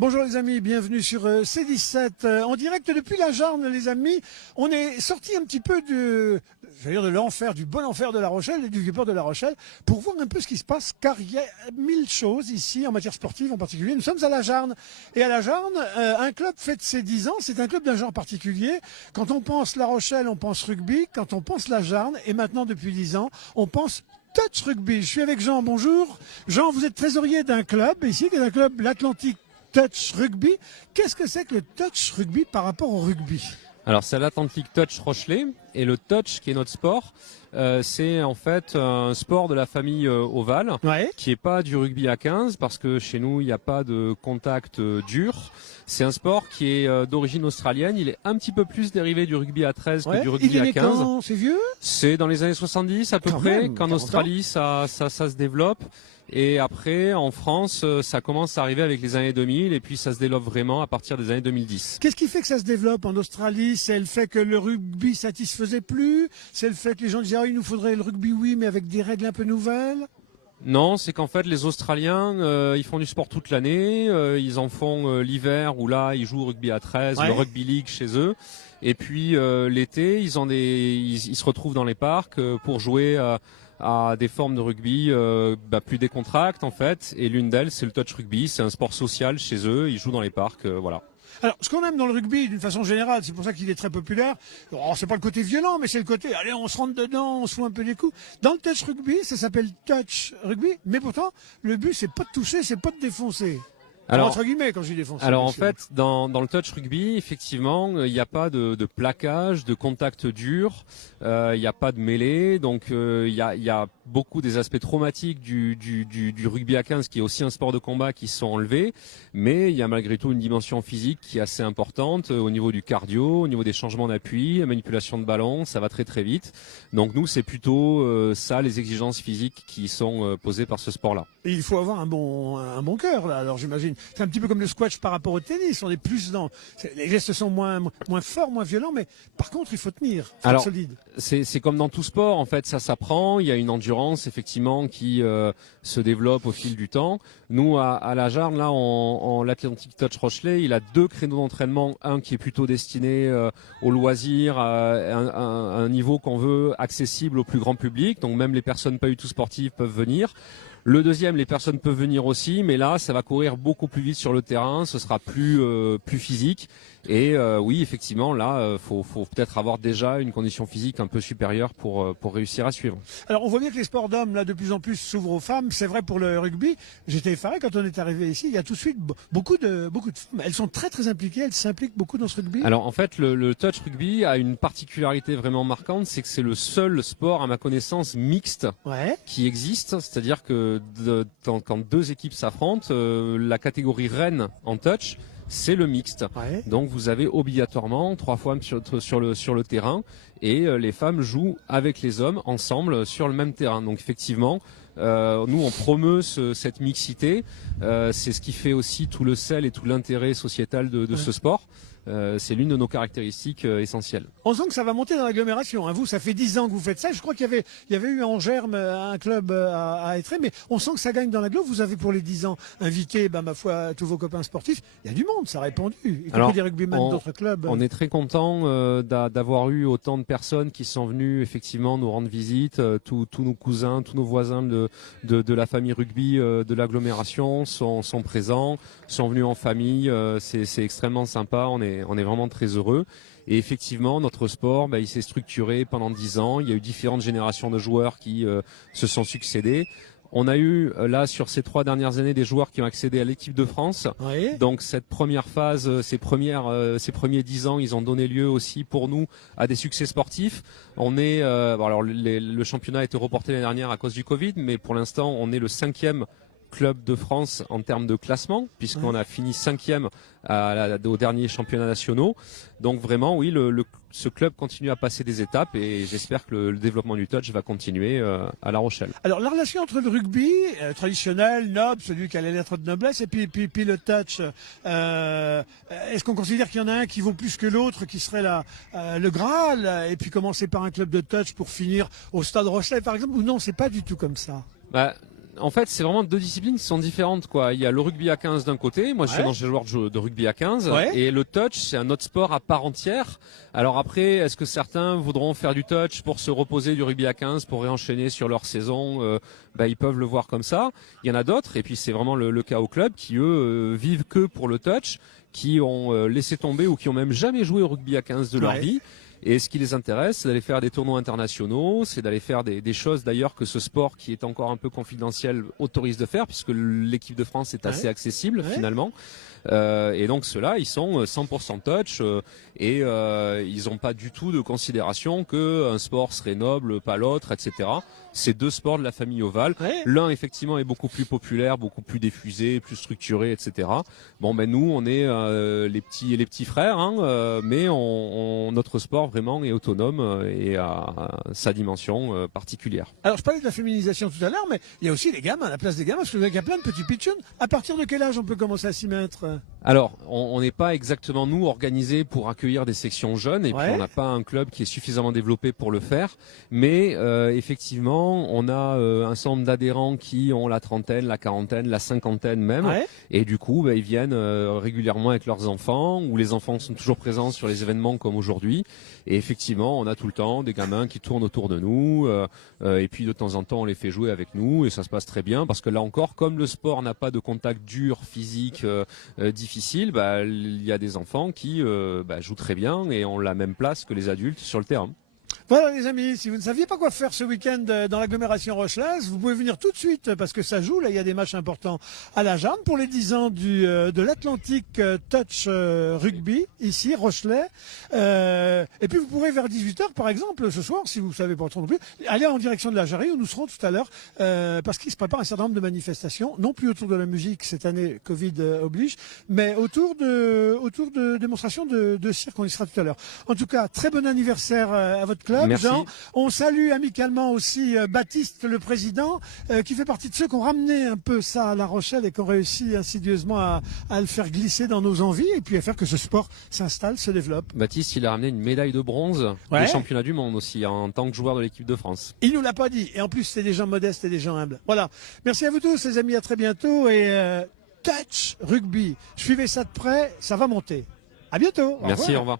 Bonjour les amis, bienvenue sur C17, en direct depuis la Jarne les amis. On est sorti un petit peu de l'enfer, du bon enfer de La Rochelle et du vieux port de La Rochelle pour voir un peu ce qui se passe, car il y a mille choses ici en matière sportive en particulier. Nous sommes à la Jarne et à la Jarne, un club fête ses 10 ans, c'est un club d'un genre particulier. Quand on pense La Rochelle, on pense rugby, quand on pense la Jarne et maintenant depuis 10 ans, on pense touch rugby. Je suis avec Jean, bonjour. Jean, vous êtes trésorier d'un club ici, qui est un club l'Atlantique Touch Rugby. Qu'est-ce que c'est que le touch rugby par rapport au rugby? Alors c'est l'Atlantic Touch Rochelet et le touch qui est notre sport, c'est en fait un sport de la famille ovale, Ouais. qui est pas du rugby à 15 parce que chez nous il n'y a pas de contact dur. C'est un sport qui est d'origine australienne, il est un petit peu plus dérivé du rugby à 13 que du rugby à 15. C'est vieux? C'est dans les années 70 à peu près, qu'en Australie ça se développe. Et après, en France, ça commence à arriver avec les années 2000 et puis ça se développe vraiment à partir des années 2010. Qu'est-ce qui fait que ça se développe en Australie? C'est le fait que le rugby satisfaisait plus? C'est le fait que les gens disaient il nous faudrait le rugby oui mais avec des règles un peu nouvelles? Non, c'est qu'en fait les Australiens, ils font du sport toute l'année, ils en font l'hiver où là ils jouent au rugby à 13, le rugby league chez eux. Et puis l'été, ils se retrouvent dans les parcs pour jouer à des formes de rugby plus décontractes en fait, et l'une d'elles c'est le touch rugby, c'est un sport social chez eux, ils jouent dans les parcs, voilà. Alors, ce qu'on aime dans le rugby, d'une façon générale, c'est pour ça qu'il est très populaire. Alors, c'est pas le côté violent, mais c'est le côté, allez, on se rentre dedans, on se fout un peu des coups. Dans le touch rugby, ça s'appelle touch rugby, mais pourtant, le but, c'est pas de toucher, c'est pas de défoncer. Alors, entre guillemets, quand je dis défoncer. Alors, en fait, dans le touch rugby, effectivement, il n'y a pas de plaquage, de contact dur, il n'y a pas de mêlée, donc il y a beaucoup des aspects traumatiques du rugby à 15 qui est aussi un sport de combat qui sont enlevés, mais il y a malgré tout une dimension physique qui est assez importante au niveau du cardio, au niveau des changements d'appui, manipulation de ballon, ça va très très vite. Donc nous c'est plutôt ça, les exigences physiques qui sont posées par ce sport-là. Et il faut avoir un bon cœur là, alors j'imagine. C'est un petit peu comme le squash par rapport au tennis, on est plus dans les gestes sont moins forts, moins violents, mais par contre il faut tenir, faut être solide. C'est comme dans tout sport en fait, ça s'apprend, il y a une endurance effectivement qui se développe au fil du temps. Nous à la Jarne là en l'Atlantic Touch Rochelet, il a 2 créneaux d'entraînement, un qui est plutôt destiné au loisir, à un niveau qu'on veut accessible au plus grand public, donc même les personnes pas du tout sportives peuvent venir. Le deuxième, les personnes peuvent venir aussi, mais là, ça va courir beaucoup plus vite sur le terrain, ce sera plus physique. Et oui, effectivement, là, faut peut-être avoir déjà une condition physique un peu supérieure pour réussir à suivre. Alors, on voit bien que les sports d'hommes, là, de plus en plus s'ouvrent aux femmes. C'est vrai pour le rugby. J'étais effaré quand on est arrivé ici. Il y a tout de suite beaucoup de femmes. Elles sont très, très impliquées. Elles s'impliquent beaucoup dans ce rugby. Alors, en fait, le touch rugby a une particularité vraiment marquante, c'est que c'est le seul sport, à ma connaissance, mixte qui existe. C'est-à-dire que quand 2 équipes s'affrontent, la catégorie reine en touch, c'est le mixte. Donc vous avez obligatoirement 3 femmes sur le terrain et les femmes jouent avec les hommes ensemble sur le même terrain. Donc effectivement, nous on promeut cette mixité. C'est ce qui fait aussi tout le sel et tout l'intérêt sociétal de ce sport. C'est l'une de nos caractéristiques essentielles. On sent que ça va monter dans l'agglomération. Hein. Vous, ça fait 10 ans que vous faites ça. Je crois qu'il y avait eu en germe un club à Étré, mais on sent que ça gagne dans l'agglo. Vous avez pour les 10 ans invité, ma foi, tous vos copains sportifs. Il y a du monde, ça a répondu. Y compris des rugbymen d'autres clubs. On est très content d'avoir eu autant de personnes qui sont venues effectivement nous rendre visite. Tous nos cousins, tous nos voisins de la famille rugby de l'agglomération sont présents, sont venus en famille. C'est extrêmement sympa. On est vraiment très heureux. Et effectivement, notre sport, il s'est structuré pendant 10 ans. Il y a eu différentes générations de joueurs qui se sont succédés. On a eu là sur ces 3 dernières années des joueurs qui ont accédé à l'équipe de France. Donc cette première phase, ces premiers 10 ans, ils ont donné lieu aussi pour nous à des succès sportifs. On est, alors le championnat a été reporté l'année dernière à cause du Covid, mais pour l'instant, on est le 5e club de France en termes de classement, puisqu'on a fini 5e aux derniers championnats nationaux. Donc vraiment, oui, ce club continue à passer des étapes et j'espère que le développement du touch va continuer à La Rochelle. Alors la relation entre le rugby traditionnel, noble, celui qui a les lettres de noblesse, et puis le touch, est-ce qu'on considère qu'il y en a un qui vaut plus que l'autre, qui serait le Graal, et puis commencer par un club de touch pour finir au Stade Rochelet par exemple, ou non, c'est pas du tout comme ça? en fait, c'est vraiment deux disciplines qui sont différentes, quoi. Il y a le rugby à 15 d'un côté. Moi, je suis Ouais. dans les joueurs de rugby à 15. Ouais. Et le touch, c'est un autre sport à part entière. Alors après, est-ce que certains voudront faire du touch pour se reposer du rugby à 15 pour réenchaîner sur leur saison? Ils peuvent le voir comme ça. Il y en a d'autres. Et puis, c'est vraiment le cas au club qui, eux, vivent que pour le touch, qui ont laissé tomber ou qui ont même jamais joué au rugby à 15 de leur Ouais. vie. Et ce qui les intéresse, c'est d'aller faire des tournois internationaux, c'est d'aller faire des choses d'ailleurs que ce sport qui est encore un peu confidentiel autorise de faire, puisque l'équipe de France est assez accessible finalement. Et donc ceux-là, ils sont 100% touch et ils n'ont pas du tout de considération qu'un sport serait noble, pas l'autre, etc. C'est deux sports de la famille ovale. Ouais. L'un effectivement est beaucoup plus populaire, beaucoup plus diffusé, plus structuré, etc. Bon ben nous, on est les petits frères, hein, mais notre sport vraiment est autonome et a sa dimension particulière. Alors, je parlais de la féminisation tout à l'heure, mais il y a aussi les gamins, la place des gamins, parce que vous voyez qu'il y a plein de petits pitchouns. À partir de quel âge on peut commencer à s'y mettre? Alors, on n'est pas exactement, nous, organisés pour accueillir des sections jeunes, et puis Ouais. on n'a pas un club qui est suffisamment développé pour le faire, mais effectivement, on a un certain nombre d'adhérents qui ont la trentaine, la quarantaine, la cinquantaine même, Ouais. et du coup, ils viennent régulièrement avec leurs enfants, ou les enfants sont toujours présents sur les événements comme aujourd'hui, et effectivement, on a tout le temps des gamins qui tournent autour de nous, et puis de temps en temps, on les fait jouer avec nous, et ça se passe très bien, parce que là encore, comme le sport n'a pas de contact dur, physique, difficile, il y a des enfants qui jouent très bien et ont la même place que les adultes sur le terrain. Voilà les amis, si vous ne saviez pas quoi faire ce week-end dans l'agglomération rochelaise, vous pouvez venir tout de suite parce que ça joue, là il y a des matchs importants à la Jarne pour les 10 ans de l'Atlantique Touch Rugby, ici, Rochelais. Et puis vous pourrez vers 18h par exemple, ce soir, si vous ne savez pas trop non plus, aller en direction de la Jarrie où nous serons tout à l'heure parce qu'il se prépare un certain nombre de manifestations, non plus autour de la musique, cette année Covid oblige, mais autour de démonstrations de cirque, on y sera tout à l'heure. En tout cas, très bon anniversaire à votre club. Merci. Jean. On salue amicalement aussi Baptiste, le président, qui fait partie de ceux qui ont ramené un peu ça à La Rochelle et qui ont réussi insidieusement à le faire glisser dans nos envies et puis à faire que ce sport s'installe, se développe. Baptiste, il a ramené une médaille de bronze Ouais. des championnats du monde aussi, en tant que joueur de l'équipe de France. Il nous l'a pas dit. Et en plus, c'est des gens modestes et des gens humbles. Voilà. Merci à vous tous, les amis. À très bientôt. Et Touch Rugby. Suivez ça de près. Ça va monter. À bientôt. Au Merci, revoir. au revoir.